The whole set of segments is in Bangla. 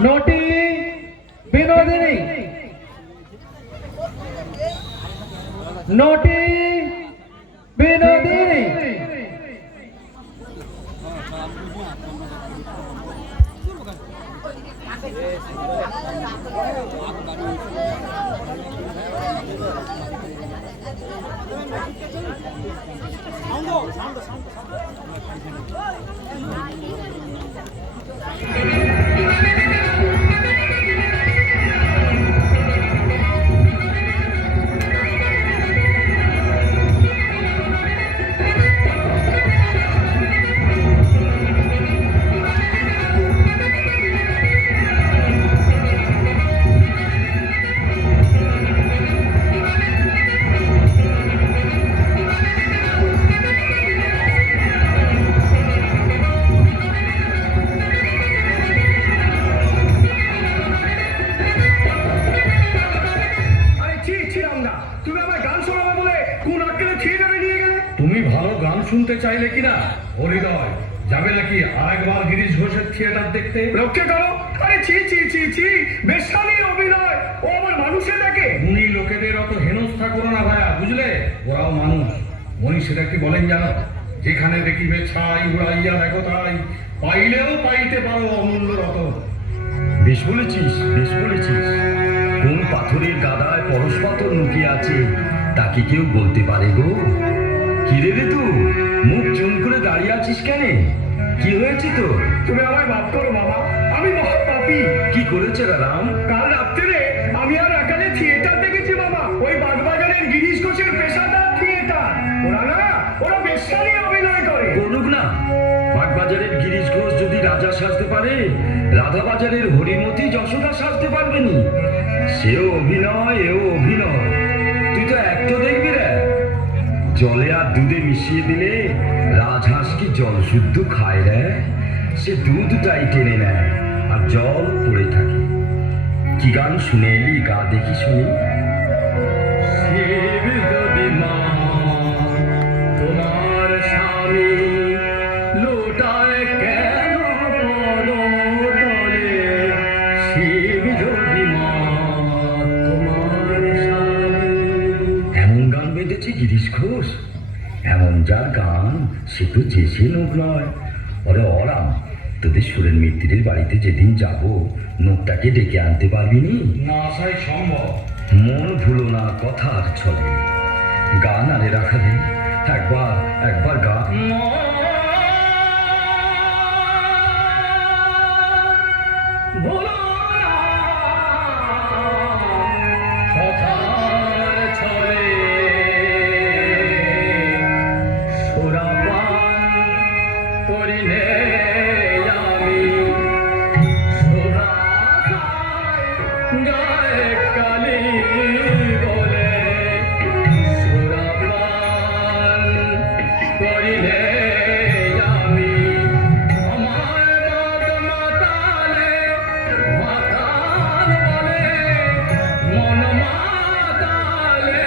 নটি বিনোদিনী, নটি বিনোদিনী। শুনতে চাইলে কিনা হৃদয় যাবে নাকি আরেকবার গিরিশ ঘোষের থিয়েটার দেখতে? রক্ষে করো। আরে ছি ছি ছি ছি, বেশালীর অভিনয়, ও আমার মানুষের দেখে। উনি লোকেদের অত হেনস্থা করো না ভাইয়া, বুঝলে? ওরাও মানুষ। মনীষীরা কি বলেন জানো? যেখানে দেখিবে ছাই উড়াইয়া দেখো তাই, পাইলেও পাইতে পারো অমূল্য রতন। বেশ বলেছিস, বেশ বলেছিস। কোন পাথরের গাদায় পরশ পাথর লুকিয়ে আছে তা কি কেউ বলতে পারে গো? কিরে রে তুই মুখ চুন করে দাঁড়িয়ে আছিস কেন? কি হয়েছে তো? তুমি আমায় মাফ করো বাবা, আমি মহা পাপী। কি করেছে রাম? কাল রাত্রে আমি আর আকালে থিয়েটার দেখেছি বাবা, ওই বাগবাজারের গিরিশ ঘোষের পেশাদার থিয়েটার। ওরা বেশালী অভিনয় করে। করুক না, বাগবাজারের গিরিশ ঘোষ যদি রাজা সাজতে পারে, রাধা বাজারের হরিমতি যশোদা সাজতে পারবে নি? সেও অভিনয়, এও অভিনয়। তুই তো এক তো দেখবি রে, জলে আর দুধে মিশিয়ে দিলে রাজহাঁস কি জল শুদ্ধ খায় রে? সে দুধটাই টেনে নেয় আর জল পড়ে থাকে। কি গান শুনে এলি, গা দেখি শুনি। শিব যদি মা তোমার স্বামী লোটায় কেন পদতলে? শিব যদি মা তোমার স্বামী। এমন গান বেঁধেছে গিরিশ ঘোষ, এমন যার গান সে তো চেষে লোক নয়। ওরে অরাম, তোদের সুরেন মিত্রের বাড়িতে যেদিন যাব, নোকটাকে ডেকে আনতে পারবি নি? না আসাই সম্ভব। মন ভুলো না কথার ছলে, গান আরে রাখা দে। একবার একবার গা। ভুলো না কথার ছলে, সুরাপান করিলে আমি শোভা গায়ে কালি বলে। সুরাপান করিলে আমি আমার মত মাতালে, মাতাল বলে মন মাতালে,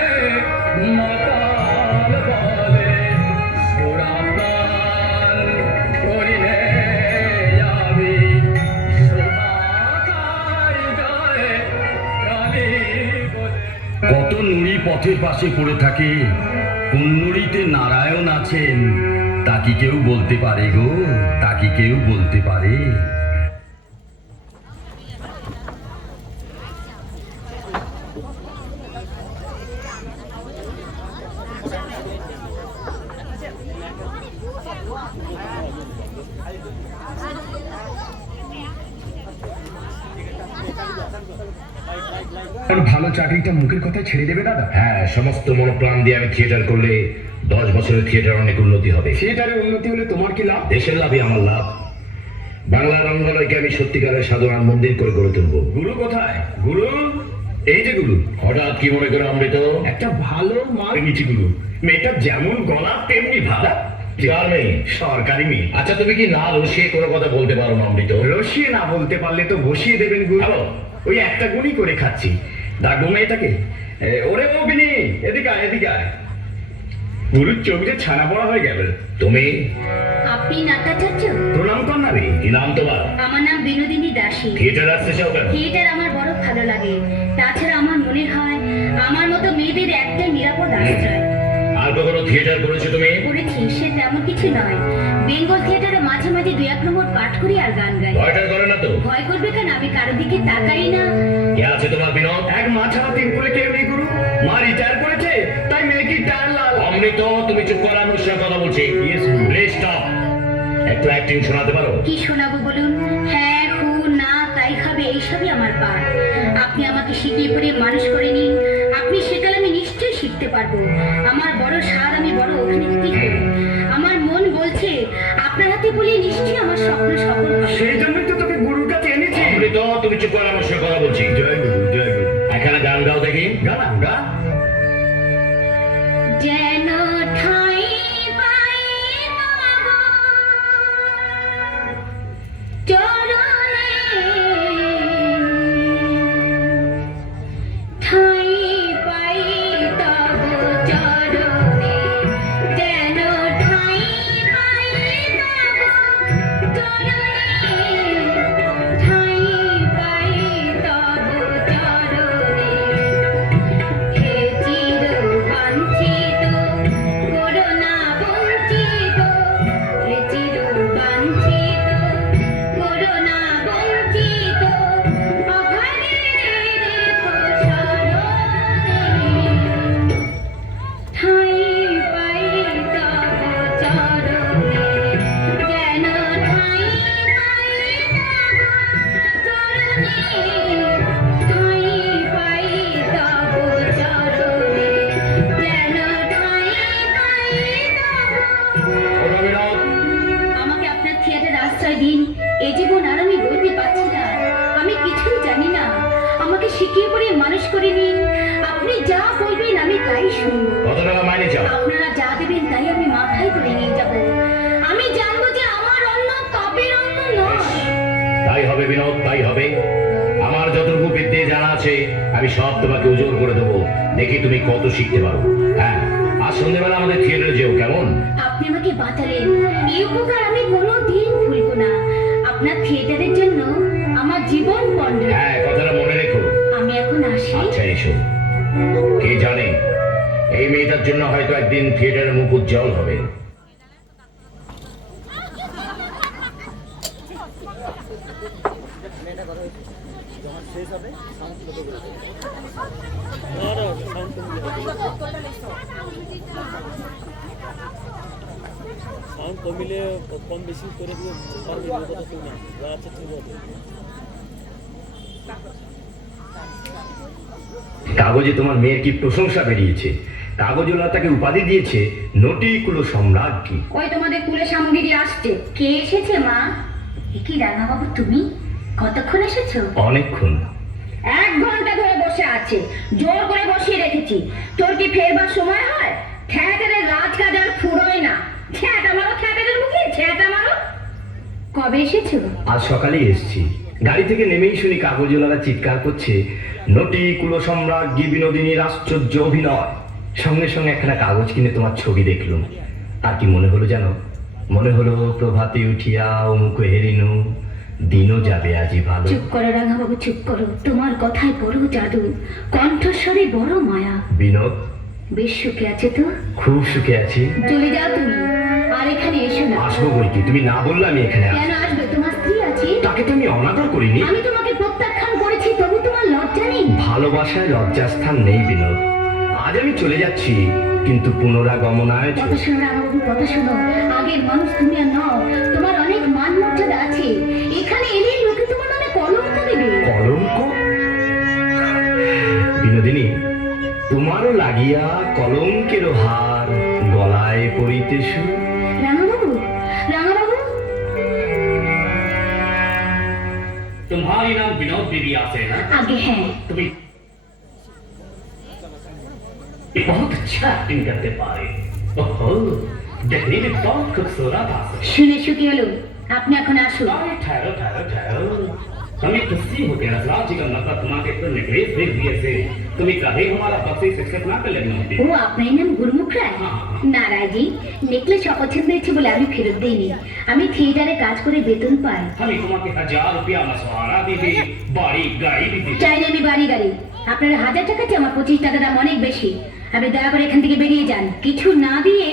মাতাল বলে। সুরাপান করিলে আমি শোভা গায়ে কালি বলে। কত নুড়ি পথের পাশে পড়ে থাকে, কোন নুড়িতে নারায়ণ আছেন তা কি কেউ বলতে পারে গো? তা কি কেউ বলতে পারে? ভালো চাকরিটা মুখের কথায় ছেড়ে দেবে দাদা? হ্যাঁ, সমস্ত মনোপ্রাণ দিয়ে আমি থিয়েটার করলে 10 বছরের থিয়েটার অনেক উন্নতি হবে। থিয়েটারের উন্নতি হলে তোমার কি লাভ? দেশের লাভই আমার লাভ। বাংলা রঙ্গলয়কে আমি সত্যিকারের সাধনার মন্দির করে গড়ে তুলবো। গুরু কোথায়? গুরু এই যে গুরু। হঠাৎ কি মনে করে অমৃত? একটা ভালো মাল মিছি গুরু। মেয়েটা যেমন গলা তেমনি ভালো। কার মেয়ে? সরকারি মেয়ে। আচ্ছা, তুমি কি না রসিয়ে কোনো কথা বলতে পারো না অমৃত? রসিয়ে না বলতে পারলে তো বসিয়ে দেবেন গুরু। হ্যালো। ওই একটা গুণই করে খাচ্ছি। ডাকবো মেয়েটাকে। ওরে অগ্নি, এদিকে আয়, এদিকে আয়। গুরুর চোখে ছানা পড়া হয়ে গেল। তুমি আপনি নাট্যাচার্য? প্রণাম কর না রে। কি নাম তোমার? আমার নাম বিনোদিনী দাসী। থিয়েটার আসতে চাও কেন? থিয়েটার আমার বড় ভালো লাগে। তাছাড়া আমার মনে হয় আমার মতো মেয়েদের একটাই নিরাপদ আশ্রয়। আর কখনো থিয়েটার করেছো তুমি? করেছি, সে তেমন কিছু নয়। বেঙ্গল থিয়েটারে মাঝে মাঝে 2-1 নম্বর পাঠ করি আর গান গাই। ভয়টার করে না তো? ভয় করবে কেন? আমি কারো দিকে তাকাই না। কে আছে তোমার বিনোদ? এক মা ছাড়া 3 বলে কেউ নেই গুরু। মা রিটায়ার করেছে, তাই মেয়ে কি টান লাল। অমৃত, তুমি চুপ করো, আমি ওর সঙ্গে কথা বলছি। Please stop. একটু অ্যাক্টিং শোনাতে পারো? কি শোনাবো বলুন? হ্যাঁ, হু, না, তাই হবে, এইসবই আমার পাঠ। আপনি আমাকে শিখিয়ে পড়ে মানুষ করে নিন। আপনি শেখালে আমি নিশ্চয়ই শিখতে পারবো। আমার বড় সার, আমি বড় অভিনেত্রী হই। আমার মন বলছে আপনার হাতে বলে নিশ্চয়ই আমার স্বপ্ন সফল হবে। সেই জন্যই তো তোকে গুরুর কাছে এনেছি। অমৃত, তুমি চুপ করো, আমার সঙ্গে কথা বলছি। জয় গুরু, জয় গুরু। এখানে গান গাও দেখি। গান গা। যেন ঠাই পাই তব চরণে, ঠাই পাই তব চরণে, যেন ঠাই পাই তব চরণে, ঠাই পাই তব চরণে। হে চির বাঞ্ছিত করুণা বঞ্চিত, হে চির বাঞ্ছিত করুণা বঞ্চিত, অভাগীর শরণে, ঠাই পাই তব চরণে, যেন ঠাই পাই তব চরণে, ঠাই পাই তব চরণে, যেন ঠাই পাই তব। ওঠো বিনোদ। আমাকে আপনার থিয়েটারে আশ্রয় দিন। এই জীবন আর আমি বলতে পারছি না। আমি কিছুই জানি না। আমাকে শিখিয়ে পড়ে মানুষ করে নিন। আপনি যা বলবেন আমি তাই শুনবো। কত টাকা মাইনে চাও? আপনারা যা দেবেন তাই আমি মাথায় করে নিয়ে যাব। আমি জানবো যে আমার অন্য পাপের অন্য নয়। তাই হবে বিনোদ, তাই হবে। আমার যতটুকু বিদ্যে জানা আছে আমি সব তোমাকে উজোর করে দেবো। দেখি তুমি কত শিখতে পারো। হ্যাঁ, আজ সন্ধ্যেবেলা আমাদের থিয়েটারে যেও, কেমন? আপনি আমাকে বাঁচালেন, এই উপকার আমি কোনোদিন ভুলবো না। আপনার থিয়েটারের জন্য আমার জীবন পণ্ড। হ্যাঁ, কথাটা মনে রেখো। আমি এখন আসি। আচ্ছা, এসো। কে জানে, এই মেয়েটার জন্য হয়তো একদিন থিয়েটারের মুখ উজ্জ্বল হবে। সাউন্ড কমিলে কম বেশি করে দিয়ে পারবি না, কথা শুনে আচ্ছা ঠিক আছে। কাগজে তোমার মেয়ের কি প্রশংসা বেরিয়েছে। কাগজওয়ালা তাকে উপাধি দিয়েছে নটিকুলো সম্রাজ্ঞী। ওই তোমাদের কুলে সামগ্রী আসছে। কে এসেছে মা? এ কি রাঙাবাবু তুমি? কতক্ষণ এসেছো? অনেকক্ষণ। 1 ঘন্টা ধরে বসে আছে। জোর করে বসিয়ে রেখেছি। তোর কি ফেরবার সময় হয়? থিয়েটারের রাজকাজ আর ফুরোয় না। ছ্যাটা মারো থিয়েটারের মুখে, ছ্যাটা মারো। কবে এসেছো? আজ সকালেই এসেছি। গাড়ি থেকে নেমেই শুনি কাগজওয়ালারা চিৎকার করছে নটিকুলো সম্রাজ্ঞী বিনোদিনীর আশ্চর্য অভিনয়। সঙ্গে সঙ্গে একখানা কাগজ কিনে তোমার ছবি দেখলুম। আর কি মনে হলো জানো? মনে হলো প্রভাতে উঠিয়া অমুক হেরিনু, দিনও যাবে আজি ভালো। চুপ করো রাঙাবাবু, চুপ করো। তোমার কথায় বড় জাদু, কণ্ঠস্বরে বড় মায়া। বিনোদ বেশ সুখে আছে তো? খুব সুখে আছি। চলে যাও তুমি, আর এখানে এসো না। আসবো বই কি, তুমি না বললে আমি এখানে কেন আসবো। আসবে? তোমার স্ত্রী আছে। তাকে তো আমি অনাদর করিনি। আমি তোমাকে প্রত্যাখ্যান করেছি, তবু তোমার লজ্জা নেই? ভালোবাসায় লজ্জাস্থান নেই বিনোদ। আজ আমি চলে যাচ্ছি, কিন্তু পুনরাগমনায় কথা শোনো রাঙাবাবু, কথা শোনো। আগের মানুষ তুমি আর নও। তোমার অনেক মান মর্যাদা আছে। এখানে এলেই লোকে তোমার নামে কলঙ্ক দেবে। কলঙ্ক? বিনোদিনী, তোমারও লাগিয়া কলঙ্কের হার গলায় পরিতেছু। রাঙাবাবু, রাঙাবাবু। तुम्हारी नाम विनोद दीदी आते हैं ना? আগে হ্যাঁ। तुम्हें बहुत अच्छा एक्टिंग करते पारे। ओहो, देखने में बहुत खूबसूरत आते। শুনে সুখী হলো। আপনি এখন আসুন। अरे ठहरो ठहरो ठहरो, हमें खुशी हो गया। राज जी का मतलब तुम्हारे तो नेकलेस देख दिए थे। तुम्हें कभी हमारा बक्से एक्सेप्ट ना कर लेना ও আপনার নাম গুরমুখ রায়? না রায়জি, নেকলেস অপছন্দ হয়েছে বলে আমি ফেরত দিইনি। আমি থিয়েটারে কাজ করে বেতন পাই। हमें तुम्हारे 1000 रुपया मसवारा दीदी बाड़ी गाड़ी दीदी চাই না আমি বাড়ি গাড়ি। আপনার 1000 টাকা চেয়ে আমার 25 টাকা দাম অনেক বেশি। আপনি দয়া করে এখান থেকে বেরিয়ে যান। কিছু না দিয়ে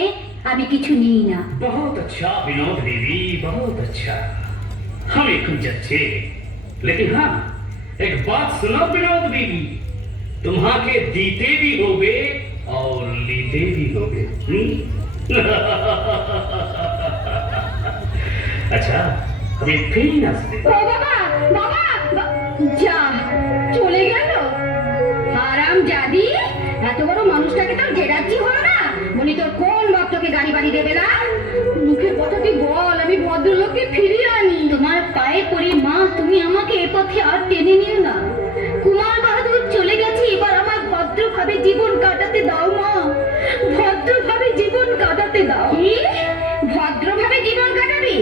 আমি কিছু নিই না। बहुत अच्छा विनोद देवी बहुत अच्छा हमें कुछ अच्छे लेकिन हाँ एक बात सुनो विनोद देवी तुम्हां के दीते भी होगे और लीते भी होगे अच्छा हमें फिर नसते ও বাবা, বাবা, যা চলে গেল। হারাম জাদি, এত বড় মানুষটাকে তোর জেরাচ্ছি হলো না? বলি তোর কোন ভক্তকে গাড়ি বাড়ি দেবে না? মুখের কথা তুই বল, আমি ভদ্রলোককে ফিরিয়ে আনি। তোমার পায়ে পড়ি মা, তুমি আমাকে এ পথে আর টেনে নিও না। কুমার বাহাদুর চলে গেছে, এবার আমার ভদ্রভাবে জীবন কাটাতে দাও মা, ভদ্রভাবে জীবন কাটাতে দাও। কি ভদ্রভাবে জীবন কাটাবি?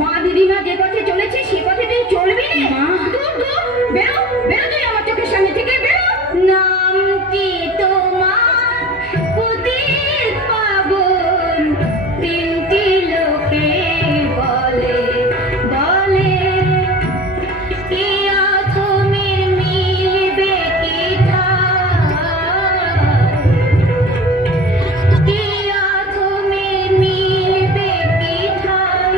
মা দিদিমা যে পথে চলেছে সে পথে তুই চলবি না? মা দূর দূর, বেরো বেরো, তুই আমার চোখের সামনে থেকে বেরো। নামটি তোমার পতিত পাবন, তিনটি লোকে বলে বলে, এ আথমের মিলবে কি ঠাই, এ আথমের মিলবে কি ঠাই,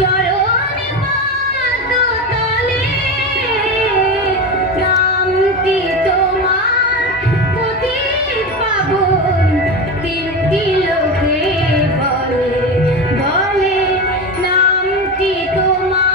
চরণে পাদ তলে, নামটি তোমার পতিত পাবন, তিনটি লোকে বলে বলে, নামটি তোমার।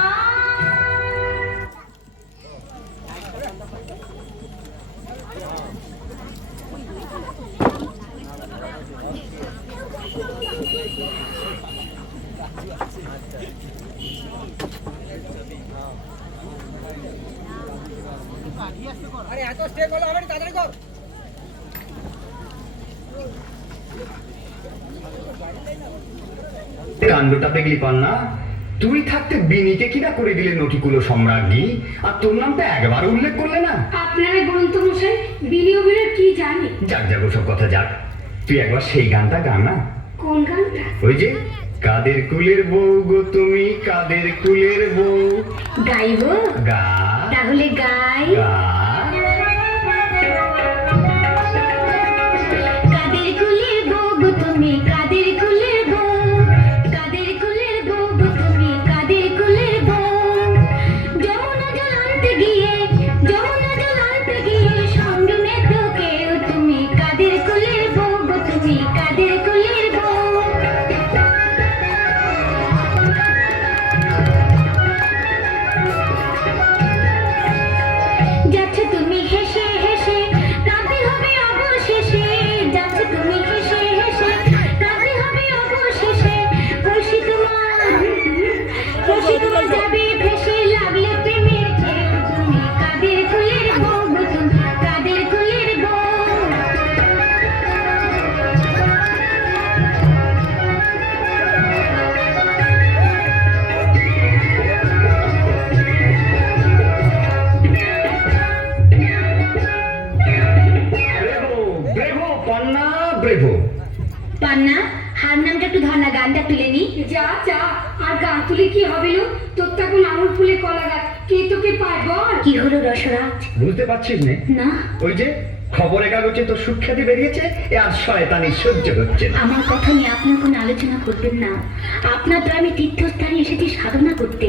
কাণ্ডটা দেখলি পান্না, তুই থাকতে বিনিকে কিনা করে দিলে নটিকুলো সম্রাজ্ঞী, আর তোর নামটা একবার উল্লেখ করলে না। আপনারা গ্রন্থ মশাই বিনিয়োগের কি জানে? যাক যাক ওসব কথা যাক, তুই একবার সেই গানটা গা না। কোন গানটা? ওই যে কাদের কুলের বউ গো তুমি, কাদের কুলের বউ। গাইবো? গা তাহলে গাই। গা কাদের কুলের বউ গো তুমি, কাদের কুলের বউ, কাদের কুলের বউ গো তুমি, কাদের কুলের বউ, যমুনা জল আনতে গিয়ে, যমুনা জল আনতে গিয়ে সঙ্গে নেত কেউ তুমি, কাদের কুলের বউ গো তুমি, কাদের কুলের বউ। যাচ্ছ তুমি হেসে হেসে, কাঁদতে হবে অবশেষে, যাচ্ছ তুমি হেসে হেসে, কাঁদতে হবে অবশেষে, খুশি তোমার যাবে ভেসে, লাগলে প্রেমের ঢেউ তুমি, কাদের কুলের বউ গো তুমি, কাদের কুলের বউ। ব্রেভো ব্রেভো পান্না ব্রেভো। পান্না, হারনামটা একটু ধর না, গানটা তুলে নি। যা যা, আর গান তুলে কি হবে লো? তোর তখন আঙুল ফুলে কলা গাছ, কে তোকে পায় বল? কি হলো রসরাজ? বুঝতে পারছিস নে? না, ওই যে খবরের কাগজে তো সুখ্যাতি বেরিয়েছে, এ আর শয়তানি সহ্য হচ্ছে না। আমার কথা নিয়ে আপনার কোনো আলোচনা করবেন না। আপনার তো আমি তীর্থস্থানে এসেছি সাধনা করতে,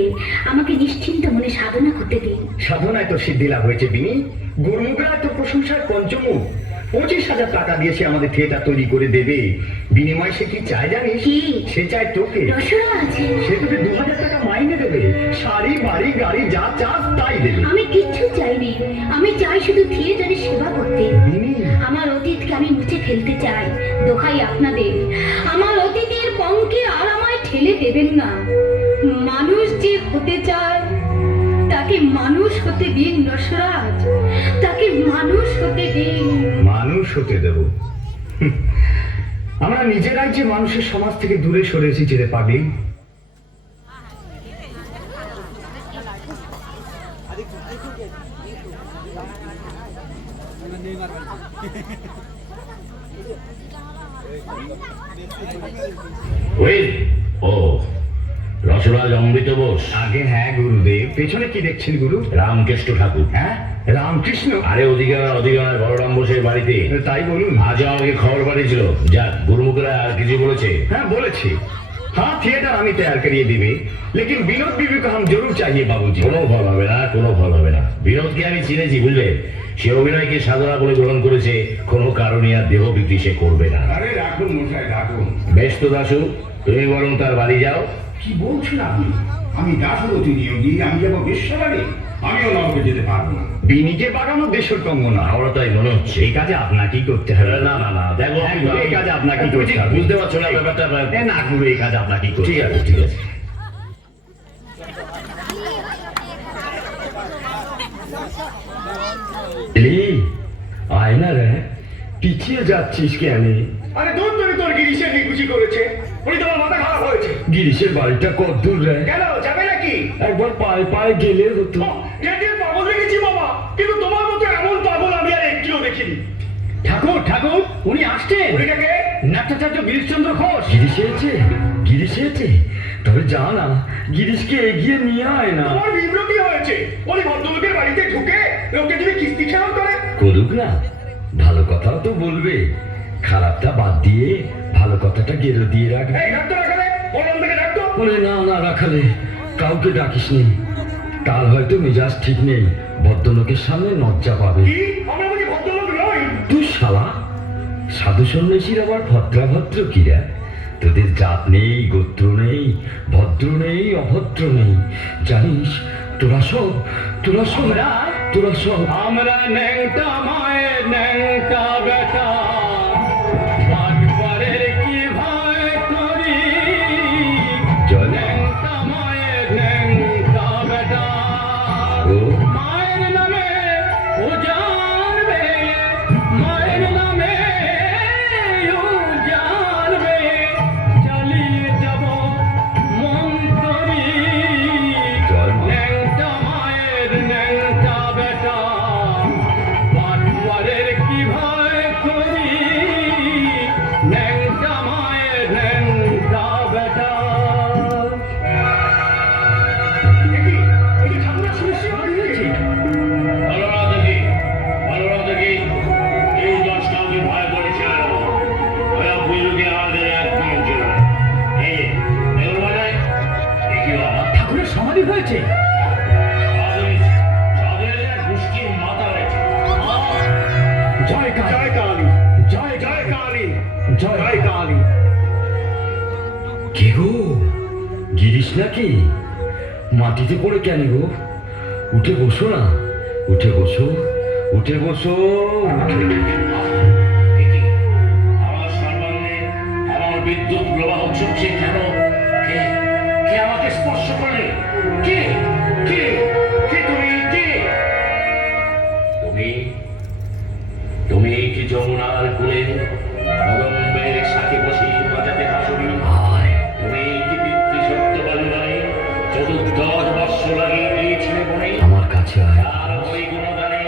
আমাকে নিশ্চিন্ত মনে সাধনা করতে দিন। সাধনায় তো সিদ্ধি লাভ হয়েছে বিনি, গুরুমুখরা তো প্রশংসার পঞ্চমুখ। 25,000 টাকা দিয়ে সে আমাদের থিয়েটার তৈরি করে দেবে, বিনিময়ে সে কি চায় জানিস? কি? সে চায় তোকে। রসরাজ, সে তোকে 2000 টাকা মাইনে দেবে, শাড়ি বাড়ি গাড়ি যা চাস তাই দেবে। আমি কিচ্ছু চাইনি, আমি চাই শুধু থিয়েটারে সেবা করতে। বিনি, আমার অতীতকে আমি মুছে ফেলতে চাই, দোহাই আপনাদের, আমার অতীতের পঙ্কে আর আমায় ঠেলে দেবেন না। মানুষ যে হতে চায় তাকে মানুষ হতে দিন রসরাজ, তাকে মানুষ হতে দিন। মানুষ হতে দেব? আমরা নিজেরাই যে মানুষের সমাজ থেকে দূরে সরে এসেছি রে পাগলি। ও রসরাজ অমৃত বোস, আগে হ্যাঁ গুরুদেব, পেছনে কি দেখছেন গুরু? রামকৃষ্ণ ঠাকুর। হ্যাঁ, রামকৃষ্ণ। আরে অধিকার বলরাম বোসের বাড়িতে তাই বলুন। আজ আমাকে খবর পাঠিয়েছিল। যাক, গুরুমুখরা আর কিছু বলেছে? हाँ बोले हाँ थिएटर हमें तैयार करिए दिवे, लेकिन विनोद बीबी को हम जरूर चाहिए बाबूजी। কোনো ফল হবে না, কোনো ফল হবে না। বিনোদকে আমি চিনেছি, বুঝলে? সে অভিনয়কে সাধনা বলে গ্রহণ করেছে, কোনো কারণে আর দেহ বিক্রি সে করবে না। আরে রাখুন মশাই, রাখুন। বেশ তো দাসু, তুমি বরং তার বাড়ি যাও। কি বলছেন আপনি? আমি দাসরথী নিয়োগী, আমি যাবো বেশ্যাবাড়ি? আমিও নরকে যেতে পারবো না। বিনিকে বাগানো দেশের কঙ্গনা, আমরা তাই মনে হচ্ছে। এই কাজে আপনাকেই করতে হবে। না না না, দেখো হ্যাঁ, গুরু, এই কাজে আপনাকেই করতে হবে। বুঝতে পারছো না ব্যাপারটা? এ না গুরু, এই কাজে আপনাকেই করতে ঠিক হবে। আছে, ঠিক আছে। আয় না রে, পিছিয়ে যাচ্ছিস কেন? আরে দূর ধরে তোর গিরিশের নিকুচি করেছে, উনি তোমার মাথা খারাপ হয়েছে। গিরিশের বাড়িটা কত দূর রে? কেন যাবে নাকি? একবার পায়ে পায়ে গেলে হতো। গেটের পাগল দেখেছি বাবা, কিন্তু তোমার মতো এমন পাগল আমি আর একটিও দেখিনি। ঠাকুর ঠাকুর, উনি আসছেন। উনিটাকে নাট্যাচার্য গিরিশচন্দ্র ঘোষ। গিরিশ এসেছে? তবে যা না, গিরিশকে এগিয়ে নিয়ে আয় না। তোমার বিব্রতি হয়েছে, উনি ভদ্রলোকের বাড়িতে ঢুকে লোককে তুমি কিস্তি খেয়াল করে। করুক না, ভালো কথাও তো বলবে। খারাপটা বাদ দিয়ে ভালো কথাটা গেরো দিয়ে রাখবে। এই ডাক্তার রাখালে বললাম থেকে ডাক্তার। বলে না না রাখালে, কাউকে ডাকিস নি। কাল হয়তো মেজাজ ঠিক নেই, ভদ্রলোকের সামনে লজ্জা পাবে। কি আমরা বুঝি ভদ্রলোক নই? তুই শালা, সাধু সন্ন্যাসীর আবার ভদ্রাভদ্র কিরা? তোদের জাত নেই, গোত্র নেই, ভদ্র নেই, অভদ্র নেই। জানিস, তোরা সব আমরা ন্যাংটা মায়ের ন্যাংটা বেটা, বাটপাড়ের কি ভয় করি। জয় মা। ন্যাংটা মায়ের ন্যাংটা বেটা, ও মায়ের নামে ও জানবে, মায়ের নামে ও জানবে, চালিয়ে যাব মন করি। জয় মা। ন্যাংটা মায়ের ন্যাংটা বেটা, বাটুয়ারের কি ভয় করি। ন্যাংটা মায়ের ন্যাংটা বেটা। বলরাম দেখি, এই দশ কাউকে ভয় করেছে আর ওরা বুঝলুকে আমাদের এক নিয়ম ছিল। এই যে, এগুলো মানে দেখি বাবা, ঠাকুরের সমাধি হয়েছে। তাদের গোষ্ঠীর মাথা হয়েছে। জয় কালী, জয় কালী, জয় জয় কালী, জয় কালী। কে গো? গিরিশ নাকি? মাটিতে পড়ে কেন গো? উঠে বসো না, উঠে বসো। দেখি, আমার সর্বাঙ্গে আমার বিদ্যুৎ প্রবাহ চলছে কেন? কে কে আমাকে স্পর্শ করলে? কে কে কে তুমি? কে তুমি? তুমি কি যমুনার কূলে কদম্বের সাথে বসে বাজাতে হাসুরি? আয়, তুমি কি পিতৃসত্য বালুবাই চতুর্দশ বর্ষ লাগিয়ে দিয়েছিলে বনে? আমার কাছে আয়। আর ওই গুণগানে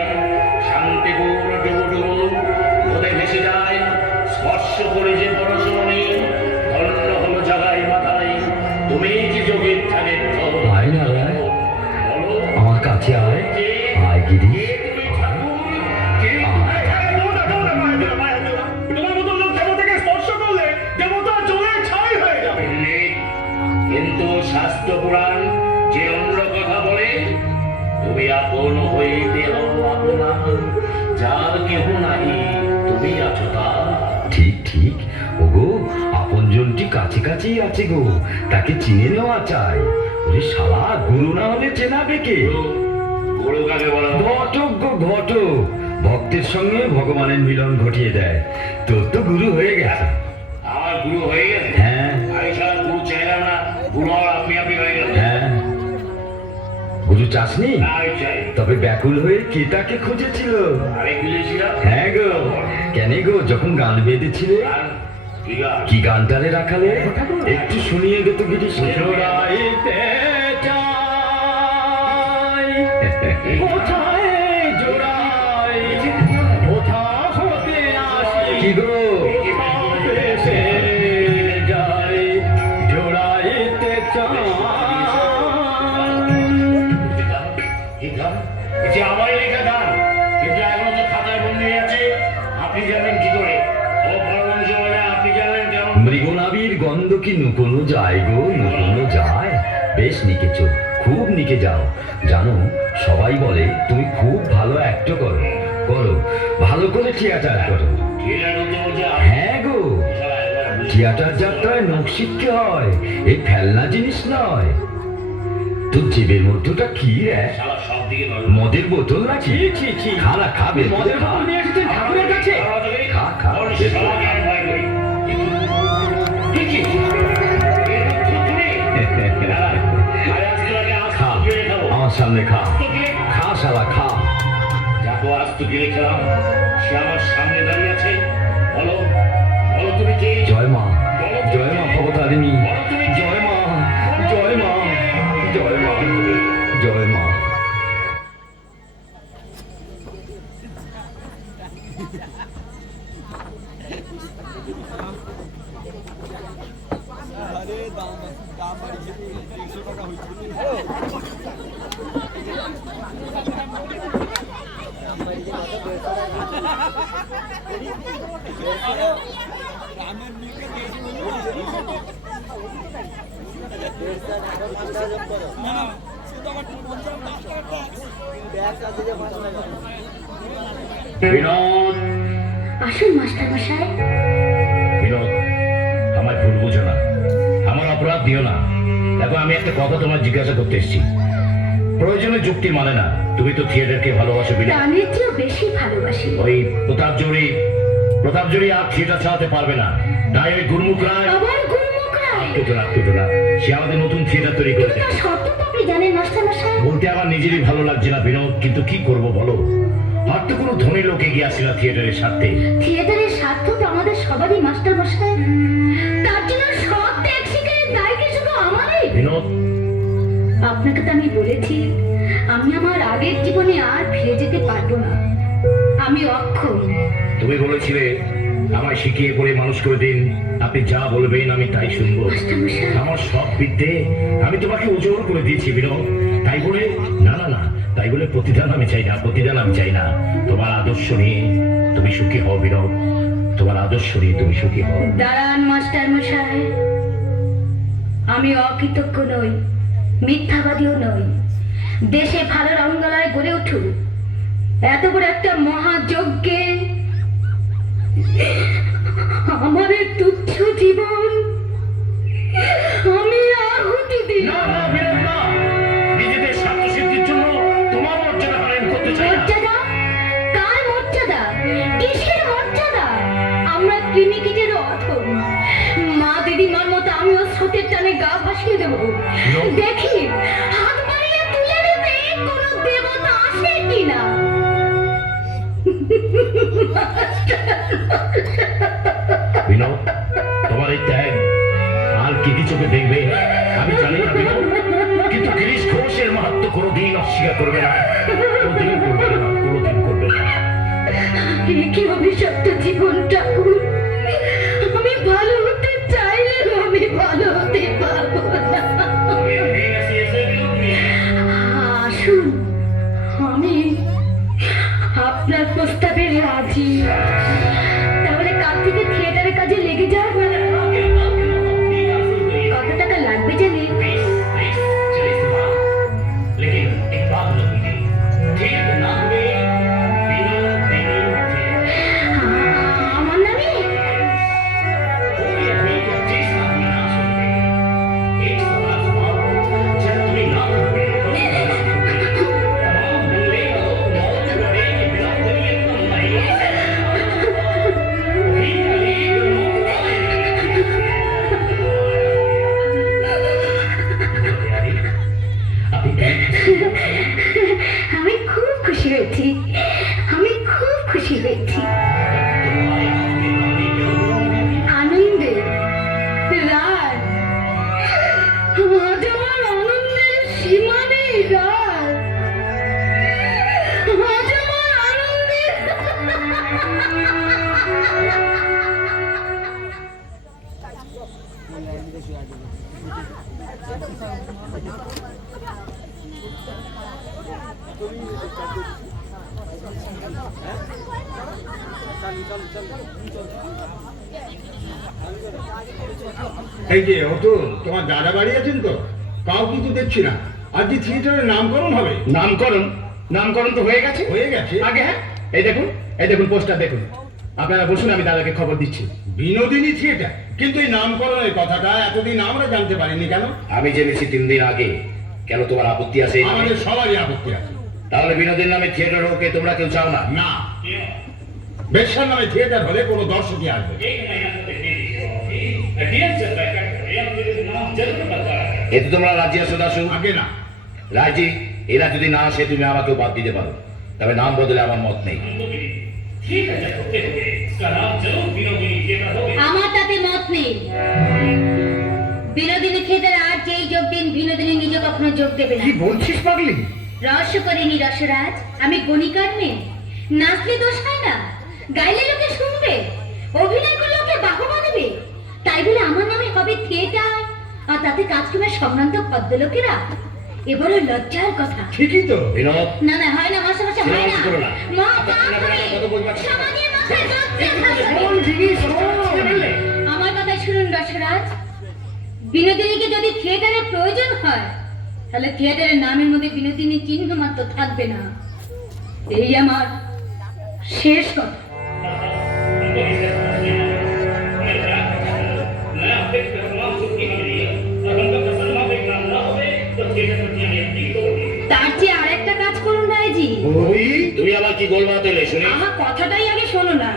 শান্তিপুর ডুবুডুবু নদে ভেসে যায়, স্পর্শ করে যে পরশমণি ধন্য হলো জাগায় মাথায়। তুমি কি যোগের থাকে? আয় না রে, আমার কাছে আয়। আয় গিরিশ, তোমার মতো লোক দেবতাকে স্পর্শ করলে দেবতা জ্বলে ছাই হয়ে যাবে। কিন্তু শাস্ত্র পুরাণ যে অন্য কথা বলে, তুমি আপন হইতে হও আপনা, যার কেহ নাহি তুমি আছো তার। ঠিক ওগো, আপনজনটি কাছাকাছি আছে গো, তাকে চিনে নেওয়া চাই। ওরে শালা, গুরু না হলে চেনাবে কে? গুরু কাকে বলো? ঘটক গো ঘটক, ভক্তের সঙ্গে ভগবানের মিলন ঘটিয়ে দেয়। তোর তো গুরু হয়ে গেছে। আমার গুরু হয়ে গেছে? হ্যাঁ আমি সারা গুরু চাইলাম না, গুরু আর আপনি হয়ে গেল। হ্যাঁ, গুরু চাসনি? আমি চাই। তবে ব্যাকুল হয়ে কে তাকে খুঁজেছিল? আমি খুঁজেছিলাম। হ্যাঁ গো, কেন গো, যখন গান বেঁধেছিলে? আর কি গান? কি গানটারে রাখালে? একটু শুনিয়ে দে তো গিরিশ। জোড়াইতে চাই কোথায় জোড়ায় কোথা হতে আসি কি গো ভেসে যায় জোড়াইতে চায় যে আমারই লেখা গান, কিন্তু এখনো তো খাতায় বন্দি আছে। আপনি জানেন কি করে? ও বড় বংশ বলে আপনি জানেন কেমন? মৃগনাভির গন্ধ কি নুকোনো যায় গো, নুকোনো যায়? বেশ নিকেছ, খুব নিকে যাও। জানো, সবাই বলে তুমি খুব ভালো অ্যাক্ট করো, করো ভালো করে থিয়েটার করো। হ্যাঁ গো, থিয়েটার যাত্রায় নখ শিখতে হয়, এই ফেলনা জিনিস নয়। তোর জেবের মধ্যটা কি রে? সব দিকে মদের বোতল নাকি? খা না, খা বের করে খা। ঠাকুরের কাছে খা খা বের করে খা। খা, আমার সামনে খা, খা শালা খা। যাবো আজ তো গিলে খেলাম, সে আমার সামনে দাঁড়িয়ে আছে। বলো বলো তুমি কে? জয় মা, জয় মা ভবতারিণী, জয় মা, জয় মা, জয় মা, জয় মা। বিনোদ, আসুন মাস্টার মশাই। বিনোদ, আমায় ভুল বুঝো না, আমার অপরাধ দিও না। দেখো, আমি একটা কথা তোমার জিজ্ঞাসা করতে এসেছি। প্রয়োজনে যুক্তি মানে না। তুমি তো থিয়েটারকে ভালোবাসো বিনোদ। প্রাণের চেয়েও বেশি ভালোবাসি। ওই প্রতাপ জুড়ি আর থিয়েটার চালাতে পারবে না। তাই ওই গুরমুখ রায়, আবার গুরুমুখ রায়। টুটুনা, সে আমাদের নতুন থিয়েটার তৈরি কিন্তু করেছে। তার শর্ত তো আপনি জানেন মাস্টার মশাই। বলতে আমার নিজেরই ভালো লাগছে না বিনোদ, কিন্তু কি করব বলো। আর তো কোনো ধনী লোকে গিয়েছিল থিয়েটারের স্বার্থে। থিয়েটারের স্বার্থ তো আমাদের সবারই মাস্টার মশাই। তার জন্য সব ত্যাগ স্বীকারের দায় কি শুধু আমারই? বিনোদ, আপনাকে তো আমি বলেছি, আমি আমার আগের জীবনে আর ফিরে যেতে পারবো না। আমি অক্ষম। তুমি বলেছিলে আমায় শিখিয়ে পড়ে মানুষ করে দিন, আপনি যা বলবেন আমি তাই শুনবো। মাস্টারমশাই। আমার সব বিদ্যে আমি তোমাকে উজাড় করে দিয়েছি বিনোদ। তাই বলে না, তাই বলে প্রতিদান আমি চাই না। তোমার আদর্শ নিয়ে তুমি সুখী হও বিনোদ, তোমার আদর্শ নিয়ে তুমি সুখী হও। দাঁড়ান মাস্টার মশাই, আমি অকৃতজ্ঞ নই, মিথ্যাবাদীও নই। দেশে ভালো রঙ্গালয় গড়ে উঠুক, এত বড় একটা মহাযজ্ঞে আমার এই তুচ্ছ জীবন আমি আহুতি দিই। না বিনোদ, না, নিজেদের স্বার্থ সিদ্ধির জন্য তোমার মর্যাদা হারান করতে চাই না। মর্যাদা? কার মর্যাদা? কিসের মর্যাদা? আমরা কৃমিকীটের অধম। মা দিদিমার মতো আমিও স্রোতের টানে গা ভাসিয়ে দেবো। দেখি হাত বাড়িয়ে তুলে নিতে কোনো দেবতা আসে কিনা। বিনোদ, তোমার এই ত্যাগ আর কি চোখে দেখবে আমি জানি না বিনোদ, কিন্তু গিরিশ ঘোষের মাহাত্ম্য কোনোদিন অস্বীকার করবে না, কোনোদিন করবে না। কি অভিশপ্ত জীবনটা! আমি ভালো হতে চাইলেও আমি ভালো হতে পারবো না। আসুন, আমি আপনার প্রস্তাবে রাজি। তাহলে কাল থেকে থিয়েটারের কাজে লেগে যান। কত টাকা লাগবে জানেন? আমার নামে আমি খুব খুশি হয়েছি, আমি খুব খুশি হয়েছি। আনন্দে রাত, আজ আমার আনন্দের সীমা নেই রাত। এই যে অতুল, তোমার দাদা বাড়ি আছেন তো? কাউ কিন্তু দেখছি না। আজকে থিয়েটারের নামকরণ হবে। নামকরণ তো হয়ে গেছে। হয়ে গেছে? আগে হ্যাঁ, এই দেখুন পোস্টার দেখুন। আপনারা বসুন, আমি দাদাকে খবর দিচ্ছি। বিনোদিনী থিয়েটার, কিন্তু এই নামকরণের কথাটা এতদিন আমরা জানতে পারিনি কেন? আমি জেনেছি 3 দিন আগে। কেন তোমার আপত্তি আছে? আমাদের সবারই আপত্তি আছে। তাহলে বিনোদের নামে থিয়েটার হোক, তোমরা কেউ চাও না? না, বেশ্যার নামে থিয়েটার হলে কোনো দর্শকই আসবে। এতে তোমরা রাজি আছো দাসু? আগে না। রাজি। এরা যদি না আসে তুমি আমাকেও বাদ দিতে পারো, তবে নাম বদলে আমার মত নেই। আমার তাতে মত নেই। বিনোদিনী থিয়েটার আর যেই যোগ দিন, বিনোদিনী নিজে কখনো যোগ দেবে না। কি বলছিস পাগলি? রহস্য করিনি রসরাজ, আমি গণিকার মেয়ে। নাচলে দোষ হয় না, গাইলে লোকে শুনবে, অভিনয় করলে লোকে বাহবা দেবে। তাই বলে আমার নামে হবে থিয়েটার, আর তাতে কাজ করবে সম্ভ্রান্ত ভদ্রলোকেরা। এবারে লজ্জার কথা। ঠিকই তো। বিনোদ, না না, হয় না মাসে মাসে, হয় না। করো না। মা আপনারা কত বলবেন? সমাজের মাথায় লজ্জা কোন থাকবে। জিনিস? আমার কথা শুনুন রসরাজ, বিনোদিনীকে যদি থিয়েটারের প্রয়োজন হয়, তাহলে থিয়েটারের নামের মধ্যে বিনোদিনী চিহ্ন মাত্র থাকবে না। এই আমার শেষ কথা। তার চেয়ে আরেকটা কাজ করুন রায়জি। ওই তুমি আবার কি গোলমাল তেলে শুনি? আমার কথাটাই আগে শোনো না।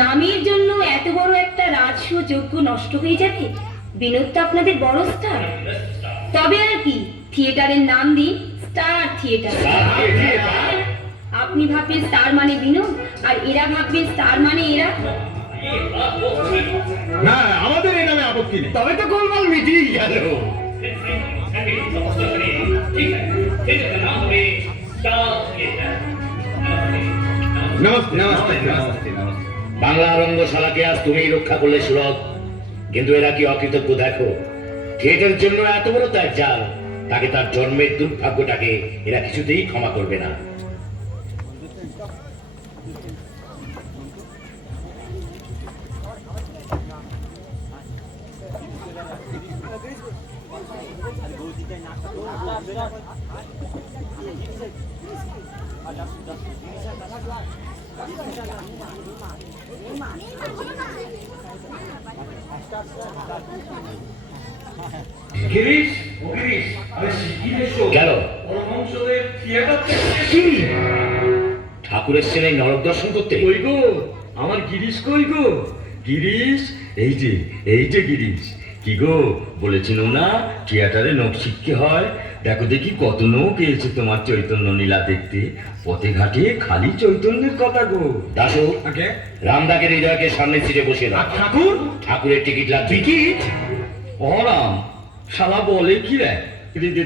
নামের জন্য এত বড় একটা রাজস্ব যজ্ঞ নষ্ট হয়ে যাবে। বিনোদ তো আপনাদের বড় স্টার, তবে আর কি, থিয়েটারের নাম দিন স্টার থিয়েটার। আপনি ভাববেন স্টার মানে বিনোদ, আর এরা ভাববেন স্টার মানে এরা। না, আমাদের এই নামে আপত্তি নেই। তবে তো গোলমাল মিটিয়ে গেল। নমস্তে নমস্তে নমস্তে। বাংলা রঙ্গশালাকে আজ তুমিই রক্ষা করলে সুরত, কিন্তু এরা কি অকৃতজ্ঞ দেখো। থিয়েটারের জন্য এত বড় ত্যাগ যার, তাকে তার জন্মের দুর্ভাগ্যটাকে এরা কিছুতেই ক্ষমা করবে না। গিরিশ, ও গিরিশ, আরে শিগগির এসো। গেল পরমহংসদের থিয়েটার থেকে ঠাকুর এসছেন এই নরক দর্শন করতে। কই গো আমার গিরিশ, কই গো গিরিশ? এই যে গিরিশ। কি গো, বলেছিল না থিয়েটারে নোক শিখতে হয়? দেখো দেখি কত নোক এসেছে তোমার চৈতন্য নীলা দেখতে। পথে ঘাটে খালি চৈতন্যের কথা গো। দাসু, আগে রামদাকে হৃদয়কে সামনে সিটে বসে দাও। ঠাকুর ঠাকুরের টিকিট লাগবে। টিকিট? অরাম শালা বলে কি রে?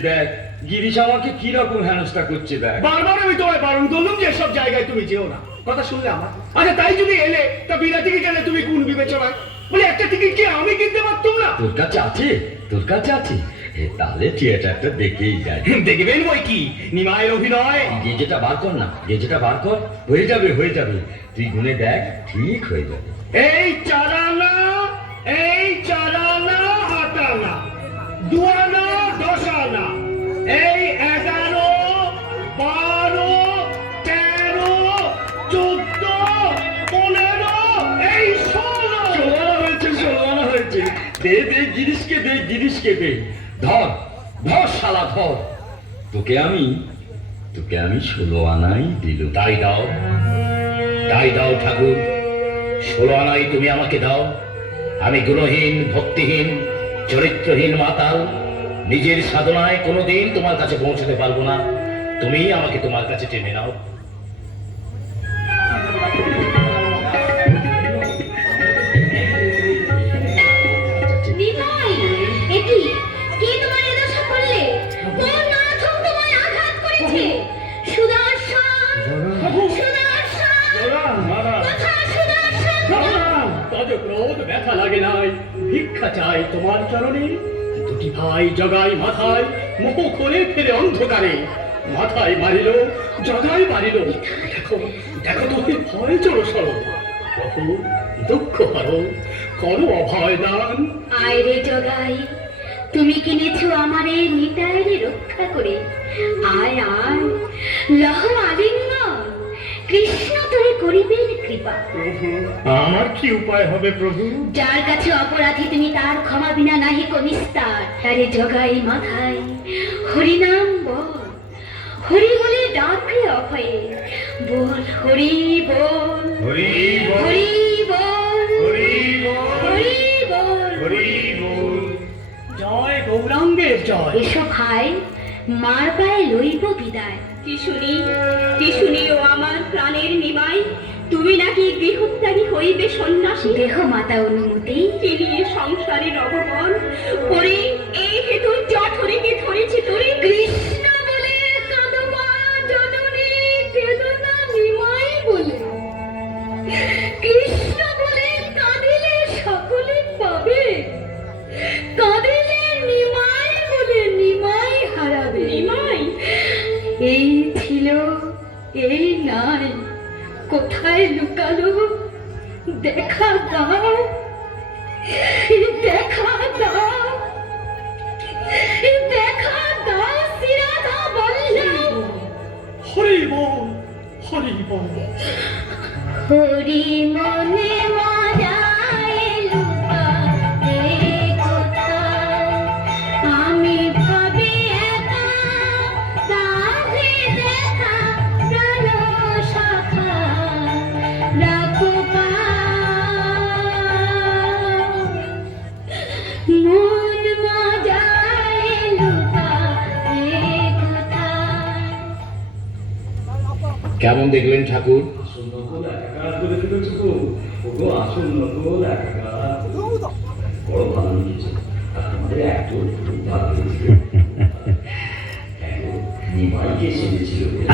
দেখ গিরিশ আমাকে কি রকম হেনস্থা করছে দেখ। বারবার আমি তোমায় বারণ করলাম যে সব জায়গায় তুমি যেও না। কথা শুনলে আমার? আচ্ছা তাই যদি এলে, তা বিনা টিকিট এলে তুমি কোন বিবেচনায়? বলে একটা টিকিট কি আমি কিনতে পারতাম না? তোর কাছে আছে? তোর কাছে আছে? তাহলে থিয়েটারটা দেখেই যায়। দেখবেন বই কি নিমায়ের অভিনয়। গেজেটা বার কর না, গেজেটা বার কর। হয়ে যাবে হয়ে যাবে, তুই গুনে দেখ, ঠিক হয়ে যাবে। এই চারানা, এই চারানা, আটানা, দুয়ানা, দশানা, এই 11, 12, 13, 14, 15, এই 16। ষোলো হয়েছে। দে গিরিশকে দে। ধর ধর শালা ধর। তোকে আমি 16 আনাই দিল। তাই দাও ঠাকুর, 16 আনাই তুমি আমাকে দাও। আমি গুণহীন, ভক্তিহীন, চরিত্রহীন মাতাল, নিজের সাধনায় কোনোদিন তোমার কাছে পৌঁছাতে পারবো না। তুমি আমাকে তোমার কাছে টেনে নাও। নিতাই, এ কি? কে তোমার এ দশা করলে? কোন নরথম তোমায় আঘাত করেছে? সুদর্শন, সুদর্শন, কোথায় সুদর্শন? তজ ক্রোধ ব্যথা লাগে নাই, ভিক্ষা চাই তোমার চরণে। দুটি ভাই জগাই মাথায়, মোহ করে ফেলে অন্ধকারে। মাথায় মারিল, জগায় মারিল। দেখো দেখো তুমি ভয় চলো সরো, প্রভু দুঃখ হরো, করো অভয় দান। আয় রে জগাই, তুমি কিনেছো আমারে নিতাই রে রক্ষা করে। আয় আয়, লহ আলিঙ্গন, কৃষ্ণ তোরে করিবেন কৃপা। আমার কি উপায় হবে প্রভু? যার কাছে অপরাধী তুমি তার ক্ষমা বিনা নাহি কনিস্তার। আরে জগাই মাথায় হরিনাম বল, হরি বলে ডাকে অভয়ে, বল হরি বল, হরি বল, হরি বল, হরি বল, হরি বল। হরি বল। জয় গৌরাঙ্গের জয়। এসো ভাই, মার পায়ে লইব বিদায়। কি শুনি ও আমার প্রাণের নিমাই, তুমি নাকি গৃহত্যাগী হইবে সন্ন্যাসী। দেহ মাতা অনুমতি কি নিয়ে সংসারে নবমন, ওরে এই হেতু জঠরিকে ধরেছি তোরে। কৃষ্ণ বলে কাঁদমা জননী, বেদনা নিমাই বলে। কৃষ্ণ বলে কাঁদিলে সকলে পাবে, কাঁদিলে নিমাই বলে নিমাই হারাবে। নিমাই এই ছিল এই নাই, কোথায় লুকালো দেখা দাও, দেখা দাও, দেখা দাও শ্রীরাধা বল্লভ। হরি বল, হরি বল। হরি মনে মজায় লুকাতে কোথায়, আমি ভাবি একা তাহে দেখা প্রাণ শাখা রাখো মন মজায় লুকাতে কোথায়। কেমন দেখলেন ঠাকুর?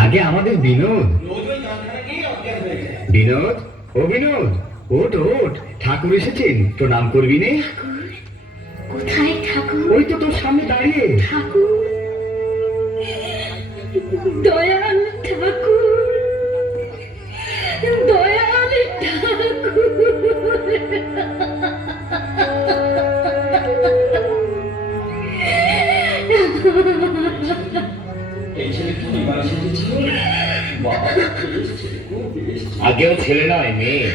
আগে আমাদের বিনোদ, বিনোদ, ও বিনোদ, ওঠ ওঠ, ঠাকুর এসেছেন, প্রণাম করবি নে। কোথায় ঠাকুর? ওই তো তোর সামনে দাঁড়িয়ে। ঠাকুর, দয়াল ঠাকুর, দয়াল ঠাকুর। আগেও ছেলে নয় মেয়ে।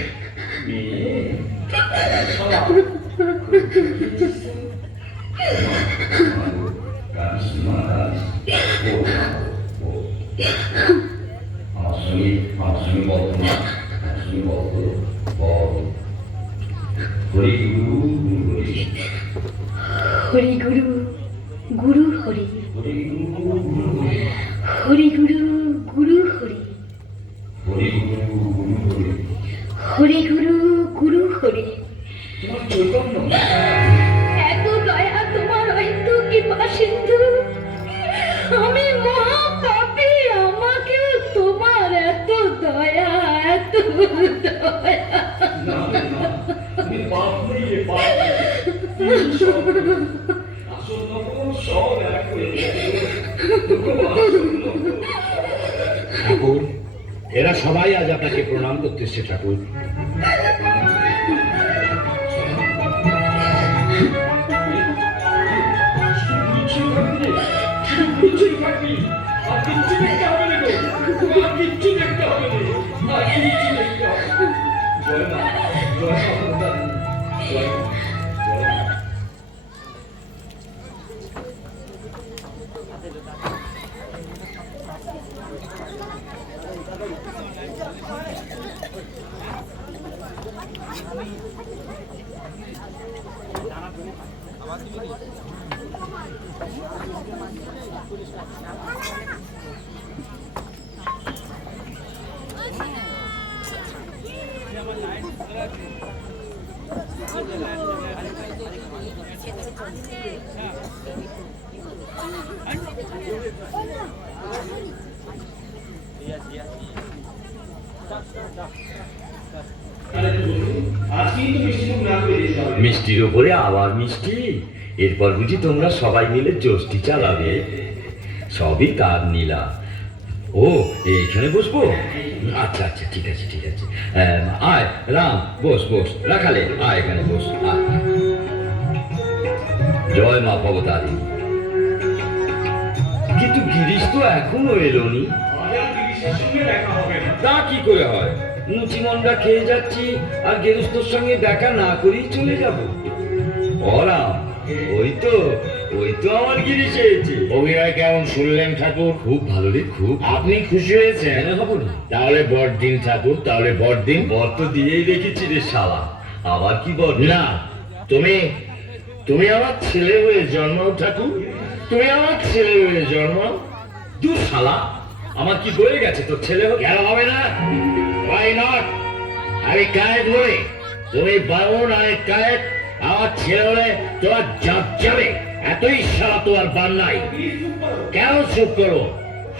হরি গুরু, গুরু হরি, হরি গুরু, গুরু হরি, হরি গুরু, গুরু হরি। এত দয়া তোমার হয়তো কৃপা সিন্ধু, আমি মহা পাপী, আমাকেও তোমার এত দয়া, এত দয়া। ঠাকুর, এরা সবাই আজ আপনাকে প্রণাম করতেছে ঠাকুর। মিষ্টির উপরে আবার মিষ্টি, এরপর বুঝি তোমরা সবাই মিলে জ্যোষ্ঠী চালাবে। সবই তার নীলা, ও এইখানে বসবো? আচ্ছা আচ্ছা, ঠিক আছে ঠিক আছে। আয় রাম, বস বস। রাখালে আয়, এখানে বস, আয়। জয় মা ভবতারিণী। কিন্তু গিরিশ তো এখনো এলোনি। তা কি করে হয়? মুচি মন্ডা খেয়ে যাচ্ছি আর গেরুস্তর সঙ্গে দেখা না করেই চলে যাব? রাম, ওই তো আমার গিরিশ এসেছে। অভিনয় কেমন শুনলেন ঠাকুর? খুব ভালো রে, খুব। আপনি খুশি হয়েছেন? কেন হব না? তাহলে বড়দিন ঠাকুর, তাহলে বড়দিন। বর তো দিয়েই রেখেছি রে শালা, আবার কি বর? না, তুমি তুমি আমার ছেলে হয়ে জন্মাও ঠাকুর, তুমি আমার ছেলে হয়ে জন্মাও। দু শালা, আমার কি বয়ে গেছে তোর ছেলে হোক? কেন হবে না? Why not? আমি কায়েত বলে, তুমি বামুন, আমি কায়েত। আমার ছেলে হলে তোমার জাত যাবে, এতই শালা তোমার বান্নাই। কেন চুপ করো?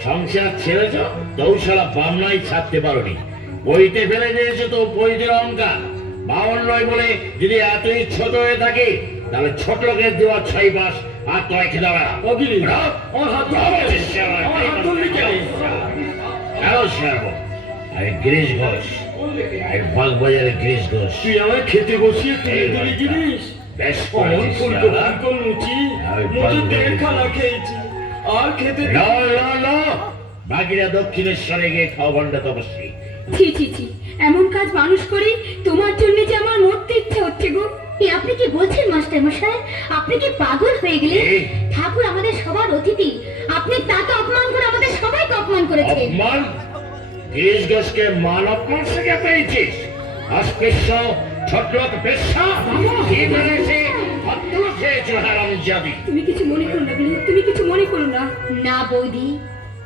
সংসার ছেড়েছ তবু শালা বান্নাই ছাড়তে পারোনি। বইতে ফেলে দিয়েছো তো বইদের অহংকার। বামুন নয় বলে যদি এতই ছোট হয়ে থাকে, তাহলে ছোট লোকের দেওয়া 6 মাস আর তোমায় খেতে হবে না। ও গিরিশ, আমার হাত ধরলি কেন? কেন ছাড়বো? আমি গিরিশ ঘোষ, আমি বাগবাজারের গিরিশ ঘোষ। তুই আমায় খেতে বসিয়ে তুলে দিলি গিরিশ। বেশ অমন করেছিস ফুলকো শালা। ফুলকো লুচি আমি মুখে বাগবাজারের দেড় খানা খেয়েছি, আর খেতে ল, ল, ল। বাকিরা দক্ষিণেশ্বরে গিয়ে খাওয়া ভান্ডা তপস্বী। ছি ছি ছি, এমন কাজ মানুষ করে তোমার জন্য যে আমার মরতে ইচ্ছা হচ্ছে গো। আপনি কি বলছেন মাস্টার মশাই? আপনি কি পাগল হয়ে গেলেন? এই। ঠাকুর আমাদের সবার অতিথি, আপনি তাকে অপমান করে আমাদের সবাইকে অপমান করেছেন। অপমান? গিরিশ ঘোষকে মান অপমান থেকে পেয়েছিস? অস্পৃশ্য ছোট লোক পেশা কি বলেছে? ভদ্র খেয়েছো হারাম জাদি। তুমি কিছু মনে করো না বিনু, তুমি কিছু মনে করো না। না বৌদি,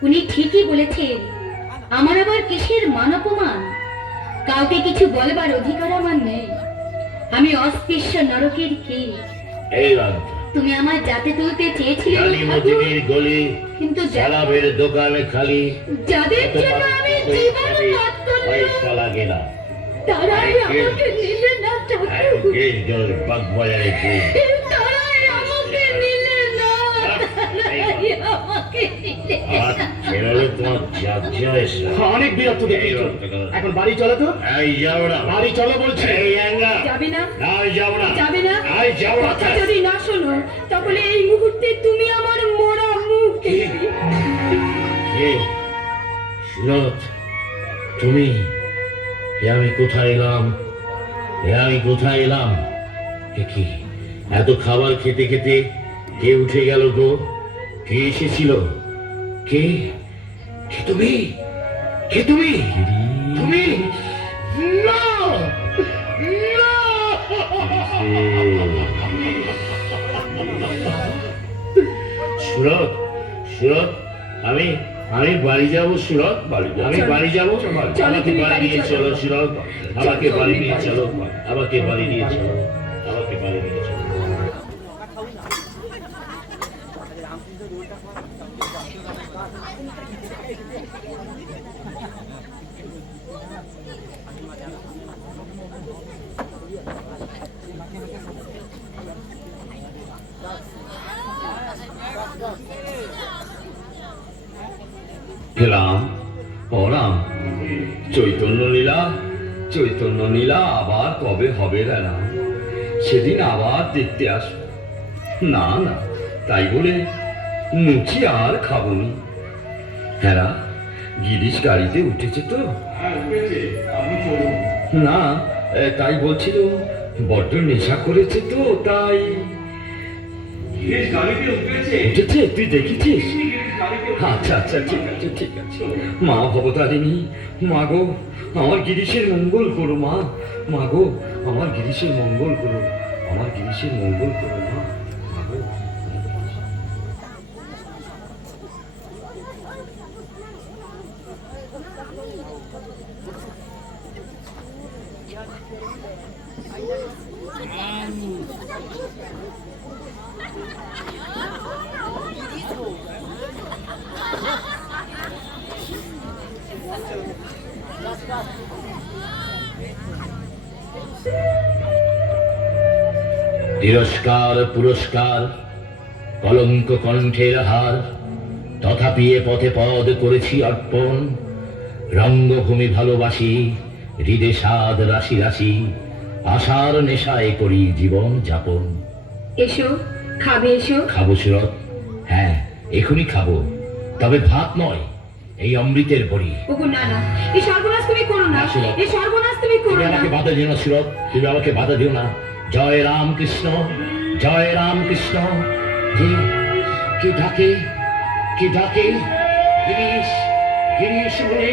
উনি ঠিকই বলেছেন। আমার আবার কিসের মান অপমান? কাউকে কিছু বলবার অধিকার আমার নেই। আমি অস্পৃশ্য নরকের কে? এই রাত তুমি আমার জাতে তুলতে চেয়েছিলে কালী ঠাকুর, মদিনের গলি, কিন্তু জালাবের দোকানে খালি যাদের জন্য আমি জীবন ত্যাগ পয়সা করলাম, লাগে না। তারাই আমাকে নিলে না ঠাকুর, গিরিশ ঘোষ বাগবাজারে গিয়ে তারাই আমাকে নিলে না, তারাই আমাকে নিলে না। আর ছেড়ে তোমার জাত যায়। অনেক বিরক্ত দেখেছো, এখন বাড়ি চলো তো। এই যাবো না, বাড়ি চলো বলছি। এই অ্যাঙ্গা যাবে না? না, আমি যাবো না, যাবে না? আমি যাবো না। কথা যদি না শোনো, তাহলে এই মুহূর্তে তুমি আমার মরা মুখ দেখবে। কে? সুরত, তুমি? এ আমি কোথায় এলাম? এ আমি কোথায় এলাম? এ কি এত খাবার খেতে খেতে কে উঠে গেল গো? কে এসেছিল? কে? কে তুমি? কে তুমি? তুমি? না, না! সুরত, সুরত, আমি বাড়ি যাব সুরত, আমি বাড়ি যাব। আমাকে বাড়ি নিয়ে চলো সুরত, আমাকে বাড়ি নিয়ে চলো, আমাকে বাড়ি নিয়ে চলো, আমাকে বাড়ি নিয়ে চলো। রাম, ও রাম, চৈতন্য লীলা আবার কবে হবে রে রাম? সেদিন আবার দেখতে আসবো। না না, তাই বলে মুচি আর খাবো নি। হ্যাঁ, গিরিশ গাড়িতে উঠেছে তো? না, তাই বলছিল বড্ড নেশা করেছে তো, তাই। উঠেছে? তুই দেখেছিস? আচ্ছা আচ্ছা, ঠিক আছে ঠিক আছে। মা ভবতারিণী, মা গো, আমার গিরিশের মঙ্গল করো মা। মা গো, আমার গিরিশের মঙ্গল করো, আমার গিরিশের মঙ্গল করো মা। মা গো। তিরস্কার পুরস্কার, কলঙ্ক কণ্ঠের হার, তথাপি এ পথে পদ করেছি অর্পণ। রঙ্গভূমি ভালোবাসি, হৃদে সাদ রাশি রাশি, আশার নেশায় করি জীবন যাপন। এসো, খাবে এসো। খাবো সুরত, হ্যাঁ এখনই খাবো, তবে ভাত নয়, এই অমৃতের বড়ি। ওগো না না, এই সর্বনাশ তুমি করো না, এই সর্বনাশ তুমি করো তুমি না। আমাকে বাধা দিও না সুরত, তুমি আমাকে বাধা দিও না। জয় রাম কৃষ্ণ, জয় রাম কৃষ্ণ। কে ডাকে, কে ডাকে? গিরিশ, গিরিশ বলে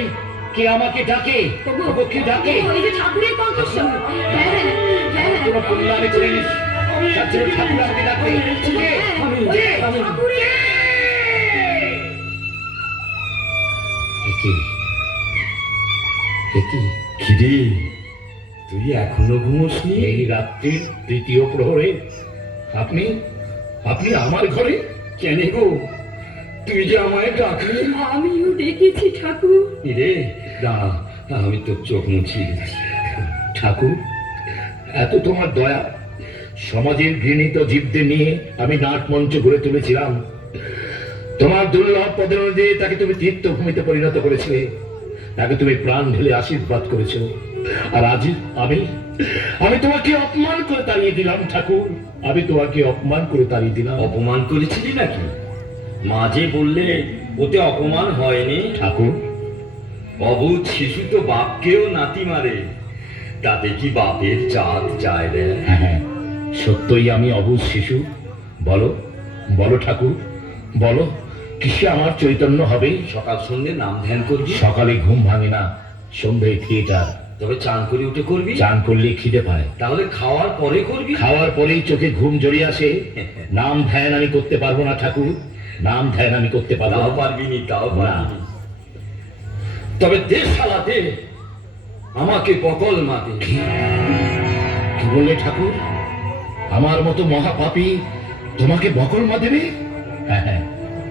কে আমাকে ডাকে? ওগো কে ডাকে? ওগো, এই যে ঠাকুরের কণ্ঠস্বর। হ্যাঁ হ্যাঁ হ্যাঁ হ্যাঁ। কোনো কল্যাণে করিস, যার জন্য ঠাকুর আমাকে ডাকে। কে? কে? ঠাকুরের একি, একি, কিরে, তুই এখনো ঘুমোসনি? এই রাত্রির তৃতীয় প্রহরে আপনি আপনি আমার ঘরে? কেন গো, তুই যে আমায় ডাকলি? আমিও ডেকেছি ঠাকুর। রে দাঁড়া, আমি তোর চোখ মুছি। ঠাকুর, এত তোমার দয়া। সমাজের ঘৃণিত জীবদের নিয়ে আমি নাটমঞ্চ গড়ে তুলেছিলাম। তোমার দুর্লভ পদে তাকে তুমি তীর্থভূমিতে পরিণত করেছিলে, তাকে তুমি প্রাণ ঢেলে আশীর্বাদ করেছো। আর আজ আমি আমি তোমাকে অপমান করে তাড়িয়ে দিলাম ঠাকুর, আমি তোমাকে অপমান করে তাড়িয়ে দিলাম। অপমান করেছিলি নাকি? মাঝে বললে ওতে অপমান হয়নি। ঠাকুর, অবুধ শিশু তো বাপকেও নাতি মারে, তাতে কি বাপের জাত যায় রে? হ্যাঁ হ্যাঁ, সত্যই আমি অবুঝ শিশু। বলো বলো ঠাকুর, বলো কিসে আমার চৈতন্য হবে? সকাল সন্ধ্যে নাম ধ্যান করবি, সকালে ঘুম ভাঙে না, সন্ধ্যায় থিয়েটার। তবে চান করে উঠে করবি। চান করলে খিদে পায়, তাহলে খাওয়ার পরে করবি। খাওয়ার পরেই চোখে ঘুম জড়িয়ে আসে। নাম ধ্যান আমি করতে পারবো না ঠাকুর, নাম ধ্যান আমি করতে পারবো তাও না। পারবি নি, তাও না। পারবি নি। তবে দেশ চালাতে আমাকে বকল মাতে। কি বললে ঠাকুর? আমার মতো মহাপাপী তোমাকে বকলমা দেবে? হ্যাঁ হ্যাঁ,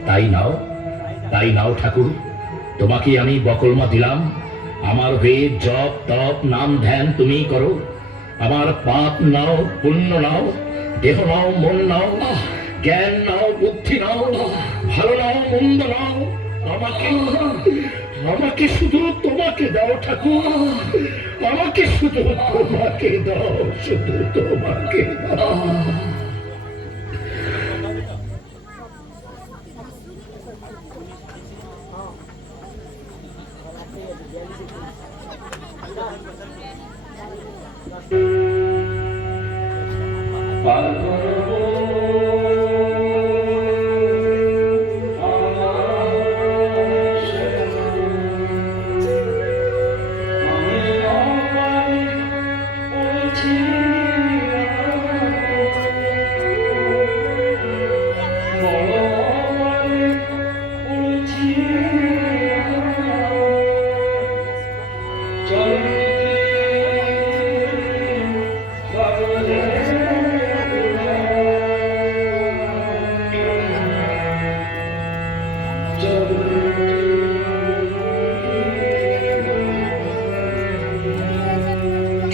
তাই নাও, তাই নাও ঠাকুর, তোমাকে আমি বকলমা দিলাম। আমার হয়ে জপ তপ নাম ধ্যান তুমি করো। আমার পাপ নাও, পুণ্য নাও, দেহ নাও, মন নাও, জ্ঞান নাও, বুদ্ধি নাও, ভালো নাও, মন্দ নাও, আমাকে আমাকে শুধু তোমাকে দাও ঠাকুর, আমাকে শুধু তোমাকে দাও, শুধু তোমাকে দাও।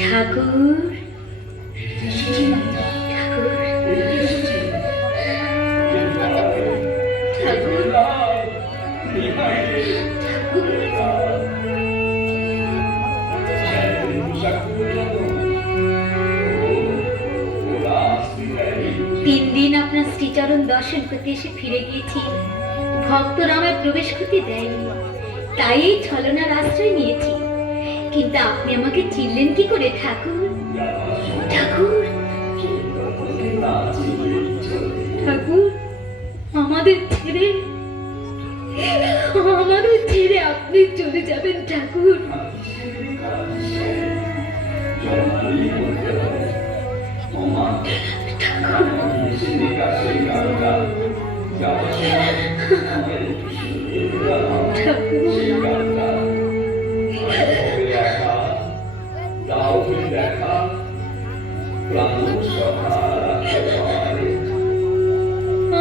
ঠাকুর, তিন দিন আপনার শ্রীচরণ দর্শন করতে এসে ফিরে গিয়েছি, ভক্তরা আমায় প্রবেশ করতে দেয়নি, তাই এই ছলনার আশ্রয় নিয়েছি। কিন্তু আপনি আমাকে চিনলেন কি করে ঠাকুর? ঠাকুর, ঠাকুর, আমাদের ছেড়ে আপনি চলে যাবেন ঠাকুর?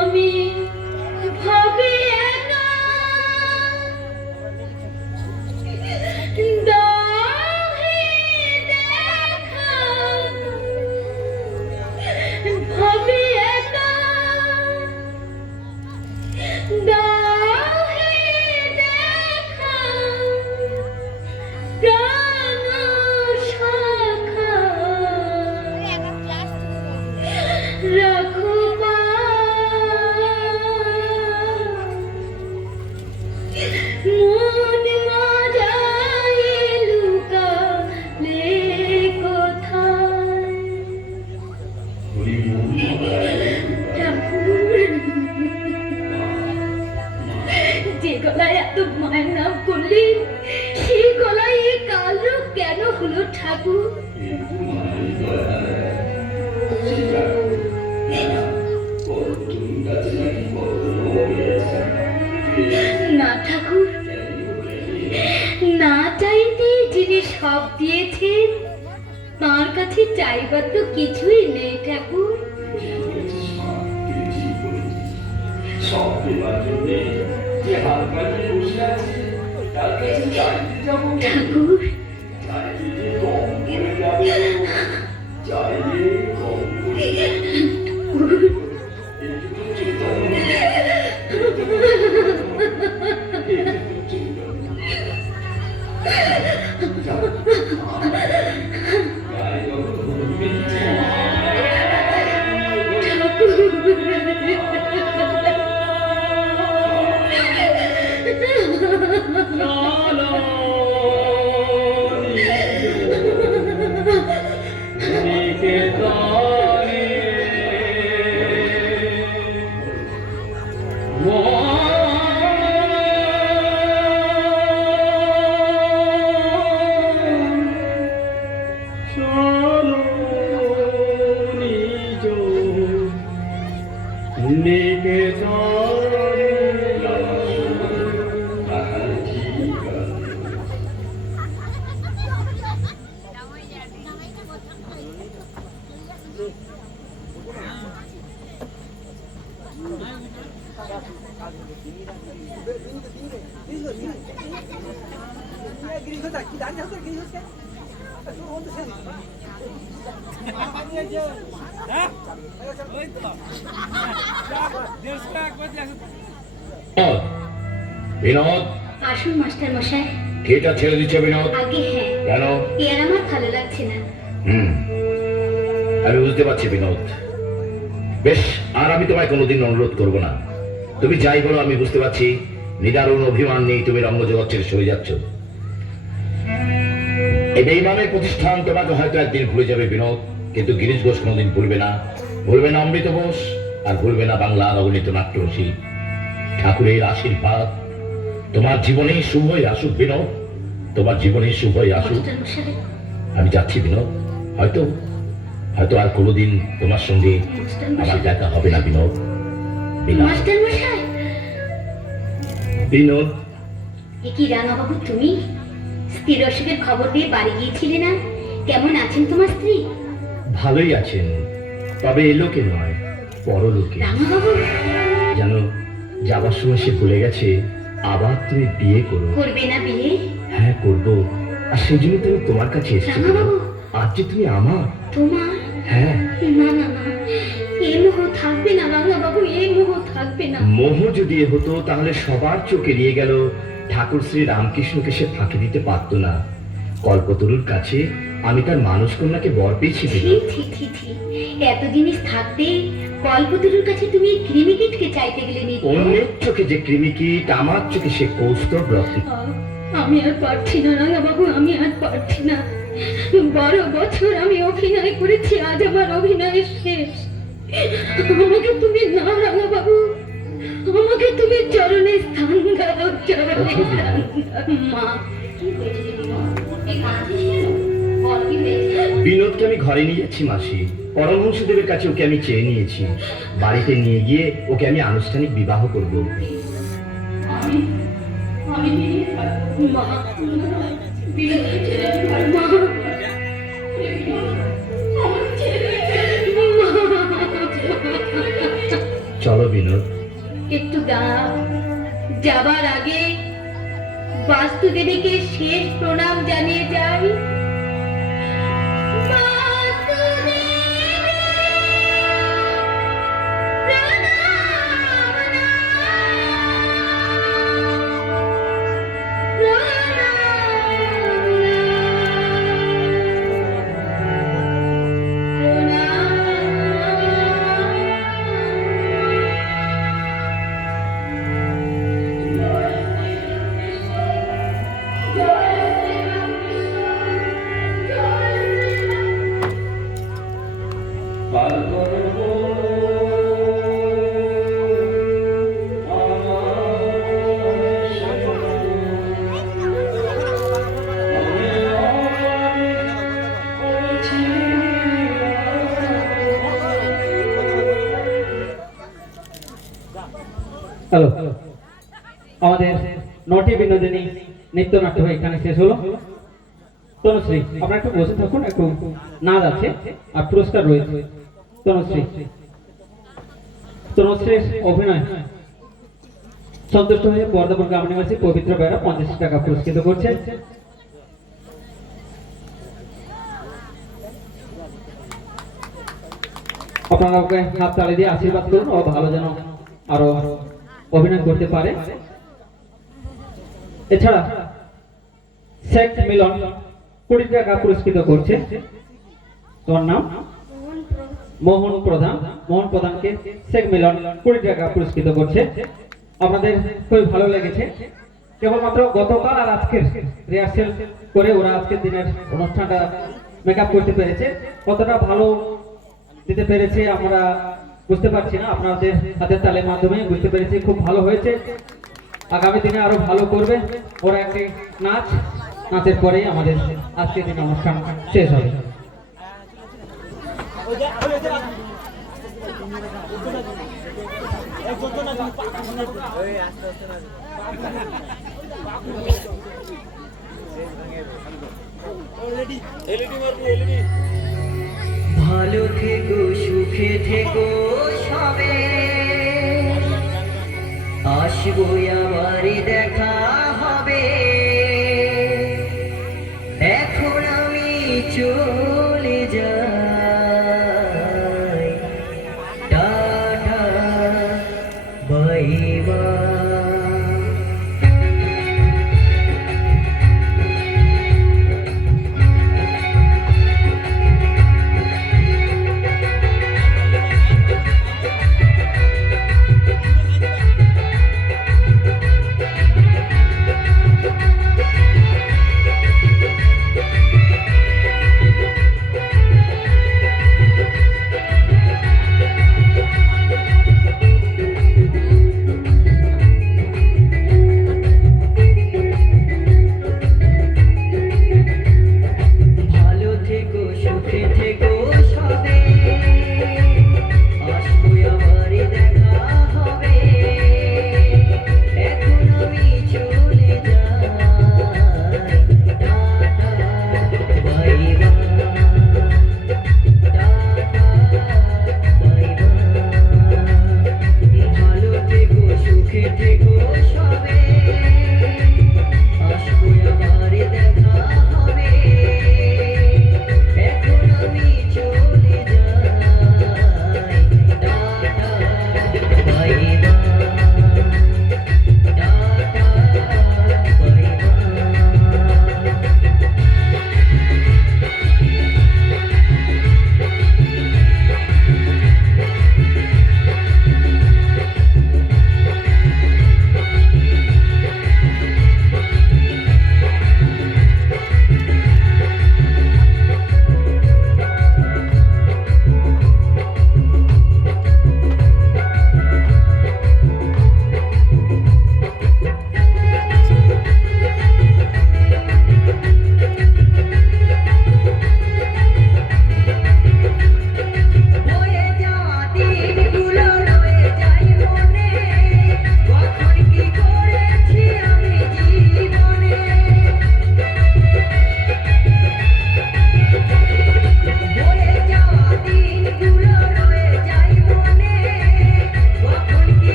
আমি ভাবি একা, দাহে দেখা, ভাবি একা, দাহে ঠাকুর। না ঠাকুর, না চাইতে যিনি সব দিয়েছেন তার কাছে চাইবার তো কিছুই নেই ঠাকুর। ঠাকুর, বিনোদ, আসুন মাস্টার মশাই। থিয়েটা ছেড়ে দিচ্ছে বিনোদ? আগে হ্যাঁ। কেন? এর আমার ভালো লাগছে না। আমি বুঝতে পারছি বিনোদ। বেশ, আর আমি তোমায় কোনোদিন অনুরোধ করব না। তুমি যাই বলো আমি বুঝতে পারছি নিদারুণ অভিমান নেই তুমি রঙ্গজগৎ ছেড়ে সরে যাচ্ছ। এই বেঈমানের প্রতিষ্ঠান তোমাকে হয়তো একদিন ভুলে যাবে বিনোদ, কিন্তু গিরিশ ঘোষ কোনোদিন ভুলবে না। ভুলবে না অমৃত বোস, আর ভুলবে না বাংলার অগণিত নাট্যরসী। ঠাকুরের আশীর্বাদ তোমার জীবনে শুভই আসুক বিনোদ, তোমার জীবনে শুভই আসুক। মাস্টার মশাই, আমি যাচ্ছি বিনোদ। হয়তো হয়তো আর কোনোদিন তোমার সঙ্গে আমার দেখা হবে না বিনোদ। বিনোদ, মাস্টার মশাই। বিনোদ। এ কি রাঙা বাবু, তুমি স্ত্রীর অসুখের খবর দিয়ে বাড়ি গিয়েছিলে না? কেমন আছেন তোমার স্ত্রী? ভালোই আছেন, তবে এ লোকে নয়, পরলোকে। রাঙা বাবু, জানো, যাবার সময় সে বলে গেছে আবার তুমি বিয়ে করো। করবে না বিয়ে? হ্যাঁ করবো, আর সেই জন্য তুমি তোমার কাছে এসেছি। রাঙা বাবু, আজ যে তুমি আমার। তোমার? হ্যাঁ। না না না, এ মোহ থাকবে না রাঙা বাবু, এ মোহ থাকবে না। মোহ যদি এ হতো তাহলে সবার চোখ এড়িয়ে গেল ঠাকুর শ্রী রামকৃষ্ণকে সে ফাঁকি দিতে পারতো না। কল্পতরুর কাছে আমি তার মানস কন্যাকে বর পেয়েছি। এত জিনিস থাকতে কল্পতরুর কাছে তুমি কৃমিকীটকে চাইতে গেলে অন্যের চোখে যে কৃমিকীট, আমার চোখে সে কৌস্তব রত্ন। আমি আর পারছি না রাঙা বাবু, আমি আর পারছি না। 12 বছর আমি অভিনয় করেছি, আজ আমার অভিনয় শেষ। আমাকে তুমি না রাঙা বাবু, আমাকে তুমি চরণে স্থান দাও, চরণে স্থান দাও। মা, কি হয়েছে বিনোদকে আমি ঘরে নিয়ে যাচ্ছি মাসি। পরমহংসদেবের কাছে ওকে আমি চেয়ে নিয়েছি। বাড়িতে নিয়ে গিয়ে ওকে আমি আনুষ্ঠানিক বিবাহ করব। চলো বিনোদ। একটু দাঁড়াও, যাবার আগে বাস্তুদেবীকে শেষ প্রণাম জানিয়ে যাই। হ্যালো, আমাদের নটি বিনোদিনী নৃত্যনাট্য এখানে শেষ হলো। তনুশ্রী, আপনারা একটু বসে থাকুন, একটু নাচ আছে আর পুরস্কার রয়েছে। তনুশ্রীর অভিনয় সন্তুষ্ট হয়ে বর্ধমান গ্রাম নিবাসী পবিত্র বেড়া 50 টাকা পুরস্কৃত করছে। আপনারা ওকে হাত তালি দিয়ে আশীর্বাদ করুন, ও ভালো যেন আরো অভিনয় করতে পারে। এছাড়া শেখ মিলন 20 টাকা পুরস্কৃত করছে। তোমার নাম? মোহন প্রধান। মোহন প্রধানকে শেখ মিলন 20 টাকা পুরস্কৃত করছে। আপনাদের খুবই ভালো লেগেছে। কেবলমাত্র গতকাল আর আজকের রিহার্সেল করে ওরা আজকের দিনের অনুষ্ঠানটা মেকআপ করতে পেরেছে। কতটা ভালো দিতে পেরেছে আমরা বুঝতে পারছি না, আপনাদের হাতের তালের মাধ্যমে বুঝতে পেরেছি খুব ভালো হয়েছে। আগামী দিনে আরো ভালো করবে ওরা। একটি নাচের পরেই আমাদের আজকের দিন অনুষ্ঠান শেষ হবে। ভালো থেকো, সুখে থেকো সবে, আসবো আবার দেখা হবে। এখন আমি চলে যাই, টাটা বাই বাই।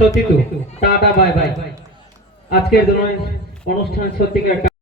সত্যি তো টাটা বাই বাই। আজকের জন্য অনুষ্ঠান সত্যিকার